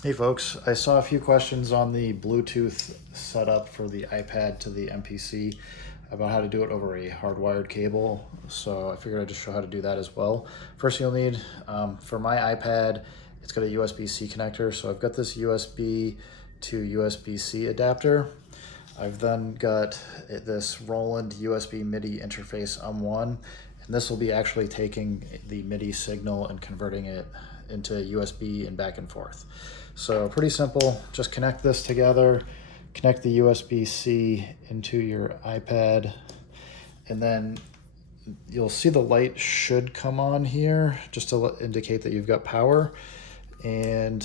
Hey folks, I saw a few questions on the Bluetooth setup for the iPad to the MPC about how to do it over a hardwired cable. So I figured I'd just show how to do that as well. First you'll need, for my iPad, it's got a USB-C connector. So I've got this USB to USB-C adapter. I've then got this Roland USB MIDI interface M1, and this will be actually taking the MIDI signal and converting it into USB and back and forth. So pretty simple, just connect this together, connect the USB-C into your iPad, and then you'll see the light should come on here just to indicate that you've got power. And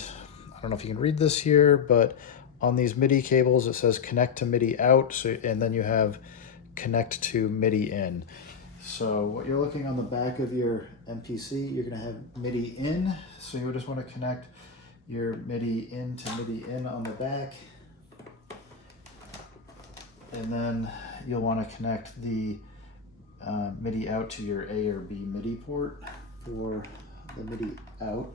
I don't know if you can read this here, but on these MIDI cables, it says connect to MIDI out, so, and then you have connect to MIDI in. So what you're looking on the back of your MPC, you're gonna have MIDI in, so you would just wanna connect your MIDI in to MIDI in on the back. And then you'll wanna connect the MIDI out to your A or B MIDI port for the MIDI out.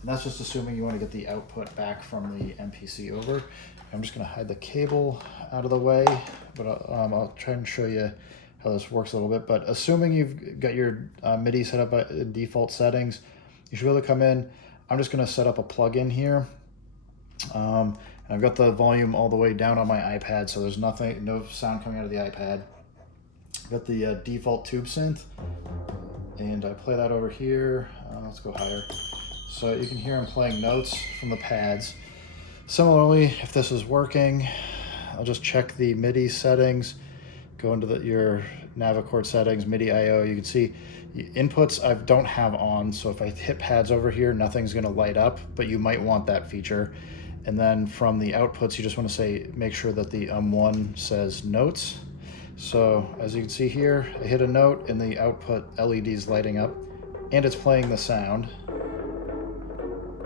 And that's just assuming you want to get the output back from the MPC over. I'm just going to hide the cable out of the way, but I'll try and show you how this works a little bit. But assuming you've got your MIDI set up in default settings, you should be able to come in. I'm just going to set up a plug-in here. And I've got the volume all the way down on my iPad, so there's no sound coming out of the iPad. I've got the default tube synth, and I play that over here. Let's go higher. So you can hear him playing notes from the pads. Similarly, if this is working, I'll just check the MIDI settings, go into your Navicord settings, MIDI I/O. You can see inputs I don't have on, so if I hit pads over here, nothing's gonna light up, but you might want that feature. And then from the outputs, you just wanna make sure that the M1 says notes. So as you can see here, I hit a note and the output LED is lighting up and it's playing the sound.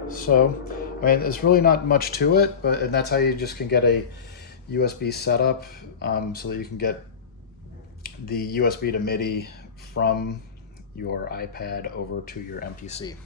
So, I mean, it's really not much to it, and that's how you just can get a USB setup so that you can get the USB to MIDI from your iPad over to your MPC.